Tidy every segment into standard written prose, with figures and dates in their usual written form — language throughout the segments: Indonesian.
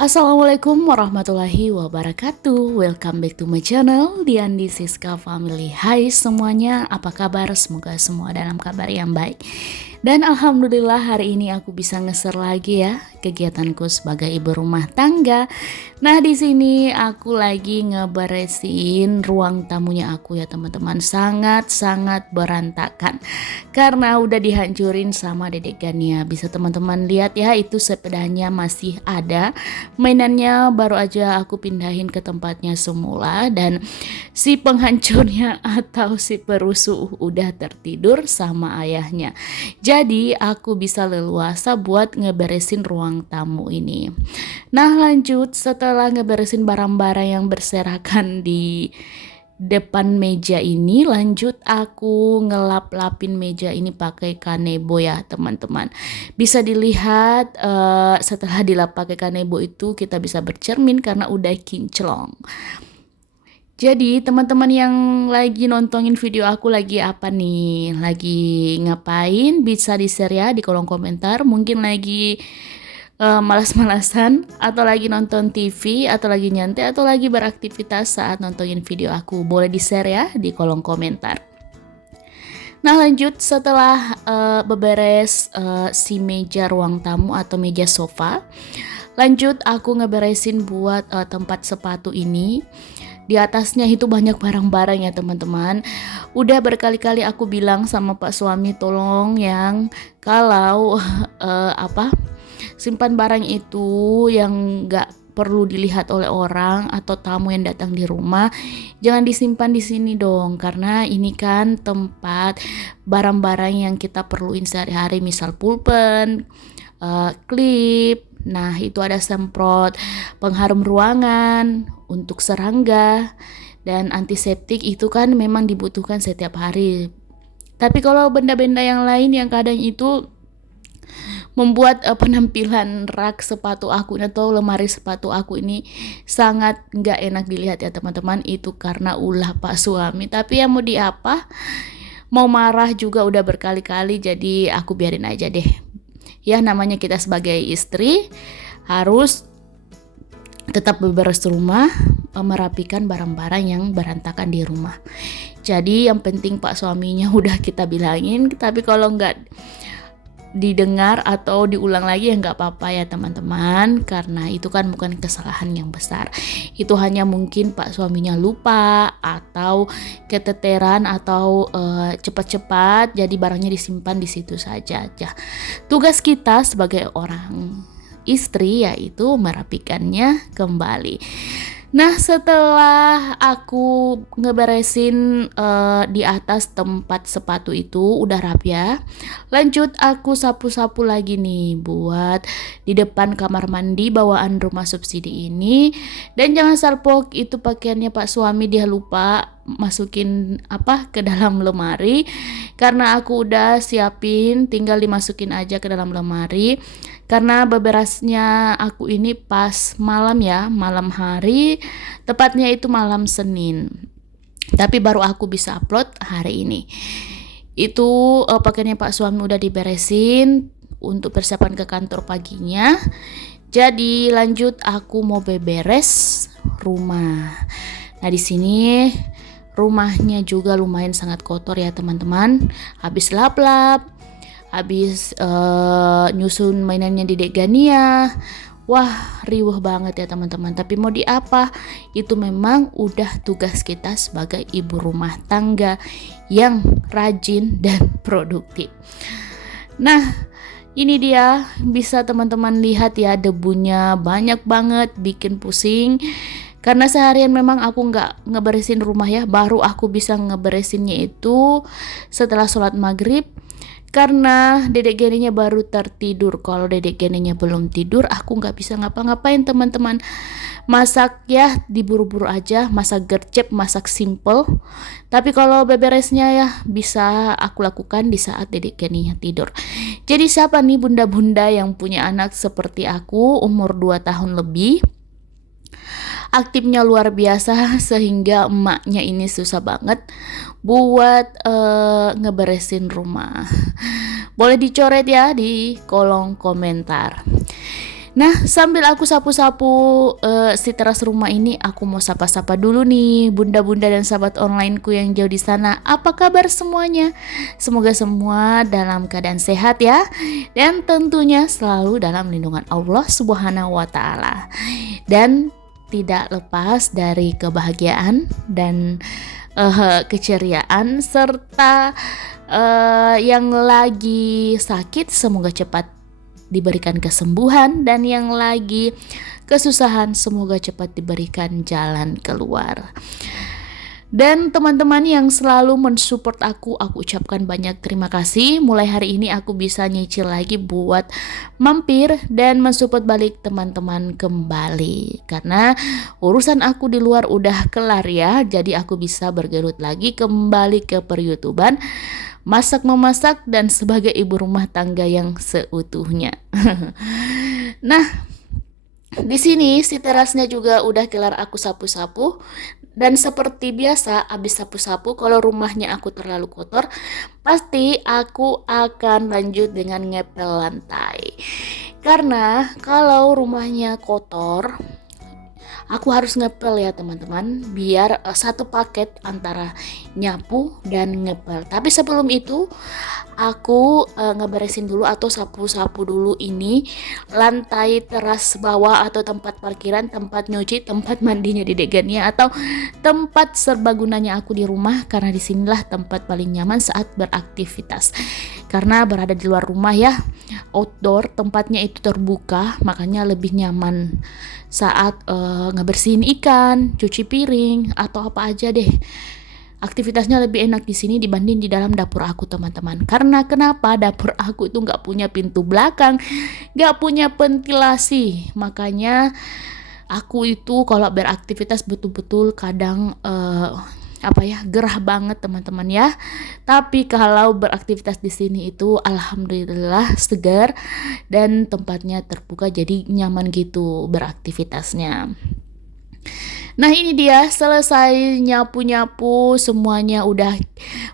Assalamualaikum warahmatullahi wabarakatuh. Welcome back to my channel Diandi Siska Family. Hai semuanya, apa kabar? Semoga semua dalam kabar yang baik. Dan alhamdulillah hari ini aku bisa nge-share lagi ya kegiatanku sebagai ibu rumah tangga. Nah, di sini aku lagi ngeberesin ruang tamunya aku ya teman-teman. Sangat-sangat berantakan karena udah dihancurin sama dedek Gania. Bisa teman-teman lihat ya, itu sepedanya masih ada. Mainannya baru aja aku pindahin ke tempatnya semula, dan si penghancurnya atau si perusuh udah tertidur sama ayahnya. Jadi aku bisa leluasa buat ngeberesin ruang tamu ini. Nah, lanjut setelah ngeberesin barang-barang yang berserakan di depan meja ini, lanjut aku ngelap-lapin meja ini pakai kanebo ya teman-teman. Bisa dilihat setelah dilap pakai kanebo itu kita bisa bercermin karena udah kinclong. Jadi teman-teman yang lagi nontonin video aku lagi apa nih, lagi ngapain, bisa di-share ya di kolom komentar. Mungkin lagi malas-malasan, atau lagi nonton TV, atau lagi nyantai, atau lagi beraktivitas saat nontonin video aku. Boleh di-share ya di kolom komentar. Nah, lanjut setelah beberes si meja ruang tamu atau meja sofa, lanjut aku ngeberesin buat tempat sepatu ini. Di atasnya itu banyak barang-barang ya teman-teman. Udah berkali-kali aku bilang sama Pak suami, tolong yang kalau simpan barang itu yang nggak perlu dilihat oleh orang atau tamu yang datang di rumah, jangan disimpan di sini dong, karena ini kan tempat barang-barang yang kita perluin sehari-hari, misal pulpen, klip. Nah, itu ada semprot pengharum ruangan untuk serangga, dan antiseptik itu kan memang dibutuhkan setiap hari. Tapi kalau benda-benda yang lain yang kadang itu membuat penampilan rak sepatu aku atau lemari sepatu aku ini sangat nggak enak dilihat ya teman-teman, itu karena ulah Pak suami. Tapi ya mau diapa, mau marah juga udah berkali-kali, jadi aku biarin aja deh. Ya, namanya kita sebagai istri harus tetap beberes rumah, merapikan barang-barang yang berantakan di rumah. Jadi yang penting Pak suaminya udah kita bilangin, tapi kalau nggak didengar atau diulang lagi ya nggak apa-apa ya teman-teman, karena itu kan bukan kesalahan yang besar. Itu hanya mungkin Pak suaminya lupa atau keteteran atau cepat-cepat, jadi barangnya disimpan di situ saja. Tugas kita sebagai orang istri yaitu merapikannya kembali. Nah, setelah aku ngeberesin di atas tempat sepatu itu udah rapi ya, lanjut aku sapu-sapu lagi nih buat di depan kamar mandi bawaan rumah subsidi ini. Dan jangan salpok, itu pakaiannya Pak suami dia lupa masukin ke dalam lemari, karena aku udah siapin, tinggal dimasukin aja ke dalam lemari. Karena beberasnya aku ini pas malam ya, malam hari, tepatnya itu malam Senin. Tapi baru aku bisa upload hari ini. Itu pakaiannya Pak suami udah diberesin untuk persiapan ke kantor paginya. Jadi lanjut aku mau beberes rumah. Nah, di sini rumahnya juga lumayan sangat kotor ya teman-teman. Habis lap-lap, habis nyusun mainannya di Gania. Wah, riuh banget ya teman-teman. Tapi mau diapa, itu memang udah tugas kita sebagai ibu rumah tangga yang rajin dan produktif. Nah, ini dia, bisa teman-teman lihat ya, debunya banyak banget, bikin pusing. Karena seharian memang aku nggak ngeberesin rumah ya, baru aku bisa ngeberesinnya itu setelah sholat maghrib. Karena dedek genenya baru tertidur. Kalau dedek genenya belum tidur, aku nggak bisa ngapa-ngapain teman-teman. Masak ya diburu-buru aja, masak gercep, masak simple. Tapi kalau beberesnya ya bisa aku lakukan di saat dedek genenya tidur. Jadi siapa nih bunda-bunda yang punya anak seperti aku, umur 2 tahun lebih, aktifnya luar biasa, sehingga emaknya ini susah banget buat ngeberesin rumah. Boleh dicoret ya di kolom komentar. Nah, sambil aku sapu-sapu si teras rumah ini, aku mau sapa-sapa dulu nih bunda-bunda dan sahabat onlineku yang jauh di sana. Apa kabar semuanya? Semoga semua dalam keadaan sehat ya, dan tentunya selalu dalam lindungan Allah Subhanahu wa taala. Dan tidak lepas dari kebahagiaan dan keceriaan, serta yang lagi sakit semoga cepat diberikan kesembuhan, dan yang lagi kesusahan semoga cepat diberikan jalan keluar. Dan teman-teman yang selalu mensupport aku ucapkan banyak terima kasih. Mulai hari ini aku bisa nyicil lagi buat mampir dan mensupport balik teman-teman kembali, karena urusan aku di luar udah kelar ya. Jadi aku bisa bergelut lagi kembali ke per-YouTuban, masak memasak dan sebagai ibu rumah tangga yang seutuhnya. Nah, di sini si terasnya juga udah kelar aku sapu-sapu, dan seperti biasa abis sapu-sapu kalau rumahnya aku terlalu kotor, pasti aku akan lanjut dengan ngepel lantai. Karena kalau rumahnya kotor, aku harus ngepel ya teman-teman, biar satu paket antara nyapu dan ngepel. Tapi sebelum itu aku ngeberesin dulu atau sapu-sapu dulu ini lantai teras bawah atau tempat parkiran, tempat nyuci, tempat mandinya di Degania, atau tempat serbagunanya aku di rumah, karena disinilah tempat paling nyaman saat beraktivitas. Karena berada di luar rumah ya, outdoor, tempatnya itu terbuka, makanya lebih nyaman saat ngebersihin ikan, cuci piring, atau apa aja deh. Aktivitasnya lebih enak di sini dibanding di dalam dapur aku teman-teman. Karena kenapa? Dapur aku itu nggak punya pintu belakang, nggak punya ventilasi. Makanya aku itu kalau beraktivitas betul-betul kadang gerah banget teman-teman ya. Tapi kalau beraktivitas di sini itu alhamdulillah segar dan tempatnya terbuka, jadi nyaman gitu beraktivitasnya. Nah ini dia, selesai nyapu-nyapu, semuanya udah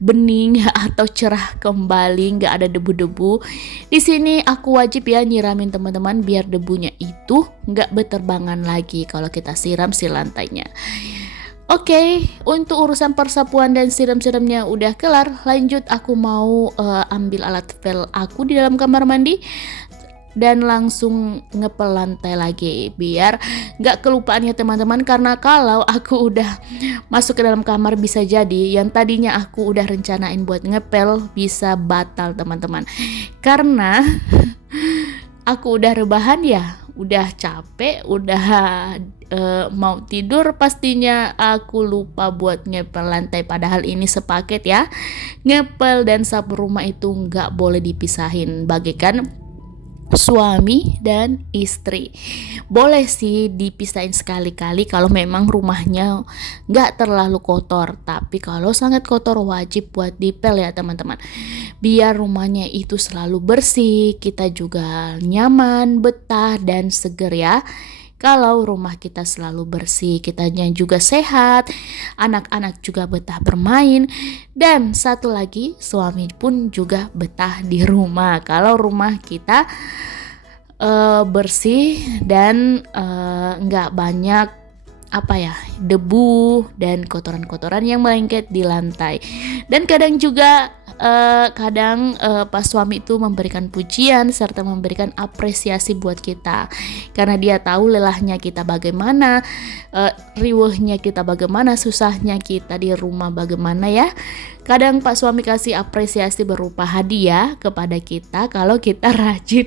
bening atau cerah kembali, nggak ada debu-debu. Di sini aku wajib ya nyiramin teman-teman biar debunya itu nggak berterbangan lagi kalau kita siram si lantainya. Oke, untuk urusan persapuan dan siram-siramnya udah kelar. Lanjut aku mau ambil alat pel aku di dalam kamar mandi dan langsung ngepel lantai lagi biar gak kelupaan ya teman-teman. Karena kalau aku udah masuk ke dalam kamar, bisa jadi yang tadinya aku udah rencanain buat ngepel bisa batal teman-teman, karena aku udah rebahan ya, udah capek, udah mau tidur, pastinya aku lupa buat ngepel lantai. Padahal ini sepaket ya, ngepel dan sapu rumah itu nggak boleh dipisahin bagaikan suami dan istri. Boleh sih dipisahin sekali-kali kalau memang rumahnya nggak terlalu kotor, tapi kalau sangat kotor wajib buat dipel ya teman-teman, biar rumahnya itu selalu bersih, kita juga nyaman, betah dan seger ya. Kalau rumah kita selalu bersih, kitanya juga sehat, anak-anak juga betah bermain, dan satu lagi suami pun juga betah di rumah. Kalau rumah kita bersih dan nggak banyak debu dan kotoran-kotoran yang melengket di lantai. Dan kadang juga pas suami itu memberikan pujian serta memberikan apresiasi buat kita, karena dia tahu lelahnya kita bagaimana, riwehnya kita bagaimana, susahnya kita di rumah bagaimana ya. Kadang Pak suami kasih apresiasi berupa hadiah kepada kita kalau kita rajin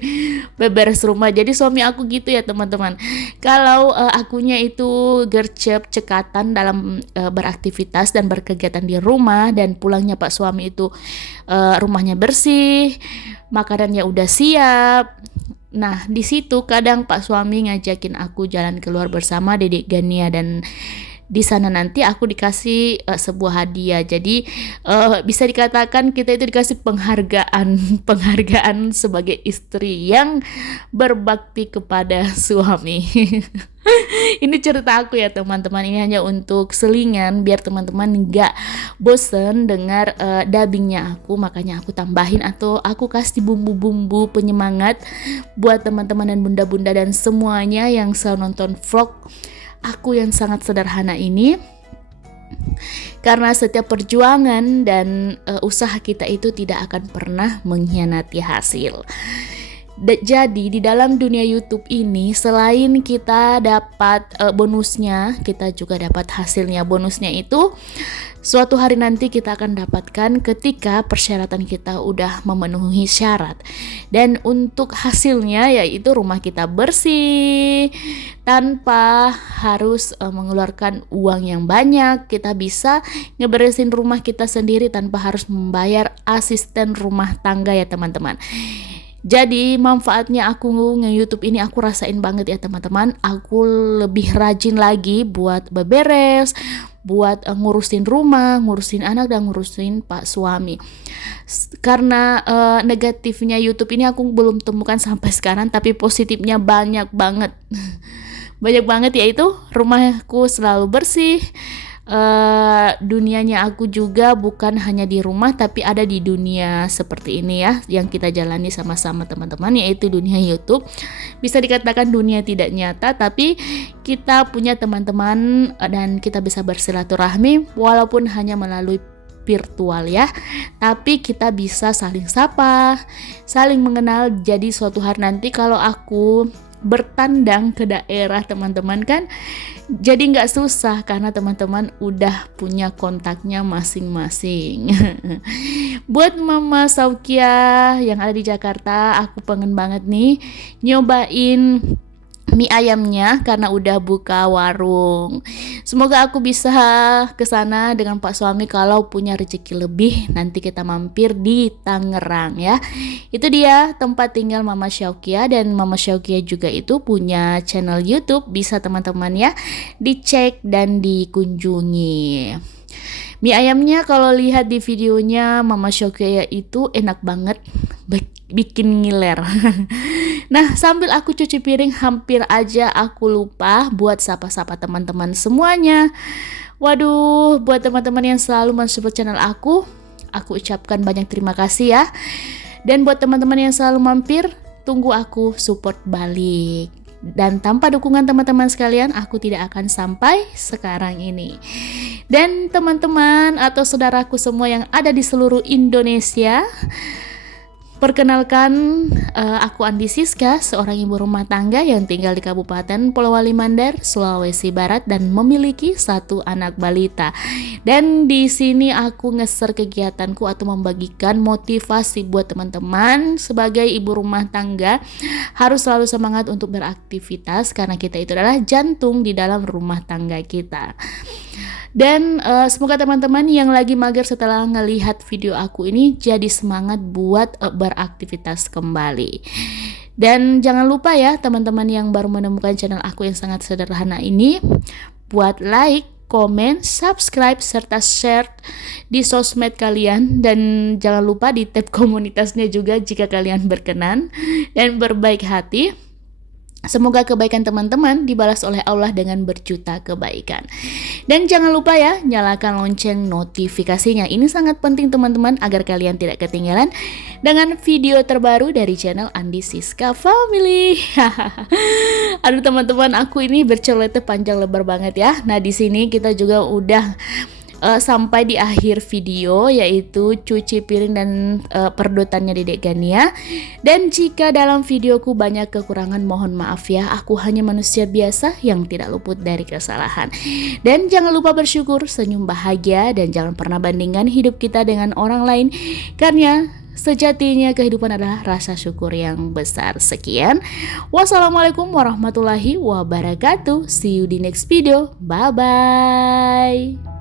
beberes rumah. Jadi suami aku gitu ya teman-teman. Kalau akunya itu gercep cekatan dalam beraktivitas dan berkegiatan di rumah, dan pulangnya Pak suami itu rumahnya bersih, makanannya udah siap. Nah di situ kadang Pak suami ngajakin aku jalan keluar bersama Dedek Gania dan di sana nanti aku dikasih sebuah hadiah. Jadi bisa dikatakan kita itu dikasih penghargaan penghargaan sebagai istri yang berbakti kepada suami. Ini cerita aku ya teman-teman, ini hanya untuk selingan biar teman-teman nggak bosen dengar dubbingnya aku, makanya aku tambahin atau aku kasih bumbu-bumbu penyemangat buat teman-teman dan bunda-bunda dan semuanya yang selalu nonton vlog aku yang sangat sederhana ini. Karena setiap perjuangan dan usaha kita itu tidak akan pernah mengkhianati hasil. Jadi di dalam dunia YouTube ini selain kita dapat bonusnya, kita juga dapat hasilnya. Bonusnya itu suatu hari nanti kita akan dapatkan ketika persyaratan kita udah memenuhi syarat. Dan untuk hasilnya yaitu rumah kita bersih tanpa harus mengeluarkan uang yang banyak. Kita bisa ngeberesin rumah kita sendiri tanpa harus membayar asisten rumah tangga ya teman-teman. Jadi manfaatnya aku nge-YouTube ini aku rasain banget ya teman-teman. Aku lebih rajin lagi buat beberes, buat ngurusin rumah, ngurusin anak dan ngurusin pak suami. Karena negatifnya YouTube ini aku belum temukan sampai sekarang, tapi positifnya banyak banget. Banyak banget yaitu rumahku selalu bersih. Dunianya aku juga bukan hanya di rumah tapi ada di dunia seperti ini ya yang kita jalani sama-sama teman-teman, yaitu dunia YouTube. Bisa dikatakan dunia tidak nyata tapi kita punya teman-teman dan kita bisa bersilaturahmi walaupun hanya melalui virtual ya, tapi kita bisa saling sapa, saling mengenal. Jadi suatu hari nanti kalau aku bertandang ke daerah teman-teman kan jadi nggak susah karena teman-teman udah punya kontaknya masing-masing. Buat Mama Saukia yang ada di Jakarta, aku pengen banget nih nyobain mie ayamnya karena udah buka warung. Semoga aku bisa ke sana dengan Pak suami kalau punya rezeki lebih. Nanti kita mampir di Tangerang ya. Itu dia tempat tinggal Mama Syaukia, dan Mama Syaukia juga itu punya channel YouTube, bisa teman-teman ya dicek dan dikunjungi. Mie ayamnya kalau lihat di videonya Mama Syaukia itu enak banget, bikin ngiler. Nah, sambil aku cuci piring hampir aja aku lupa buat sapa-sapa teman-teman semuanya. Waduh, buat teman-teman yang selalu mensupport channel aku ucapkan banyak terima kasih ya. Dan buat teman-teman yang selalu mampir, tunggu aku support balik. Dan tanpa dukungan teman-teman sekalian, aku tidak akan sampai sekarang ini. Dan teman-teman atau saudaraku semua yang ada di seluruh Indonesia, perkenalkan, aku Andi Siska, seorang ibu rumah tangga yang tinggal di Kabupaten Polowali Mandar, Sulawesi Barat dan memiliki 1 anak balita. Dan di sini aku nge-share kegiatanku atau membagikan motivasi buat teman-teman sebagai ibu rumah tangga harus selalu semangat untuk beraktivitas karena kita itu adalah jantung di dalam rumah tangga kita. Dan semoga teman-teman yang lagi mager setelah ngelihat video aku ini jadi semangat buat beraktivitas kembali. Dan jangan lupa ya teman-teman yang baru menemukan channel aku yang sangat sederhana ini, buat like, komen, subscribe, serta share di sosmed kalian. Dan jangan lupa di tab komunitasnya juga jika kalian berkenan dan berbaik hati. Semoga kebaikan teman-teman dibalas oleh Allah dengan berjuta kebaikan. Dan jangan lupa ya, nyalakan lonceng notifikasinya. Ini sangat penting teman-teman agar kalian tidak ketinggalan dengan video terbaru dari channel Andi Siska Family. Aduh teman-teman, aku ini berceloteh panjang lebar banget ya. Nah di sini kita juga udah sampai di akhir video, yaitu cuci piring dan perdutannya Dedek Gania. Dan jika dalam videoku banyak kekurangan, mohon maaf ya, aku hanya manusia biasa yang tidak luput dari kesalahan. Dan jangan lupa bersyukur, senyum bahagia, dan jangan pernah bandingkan hidup kita dengan orang lain, karena sejatinya kehidupan adalah rasa syukur yang besar. Sekian, wassalamualaikum warahmatullahi wabarakatuh. See you di next video. Bye bye.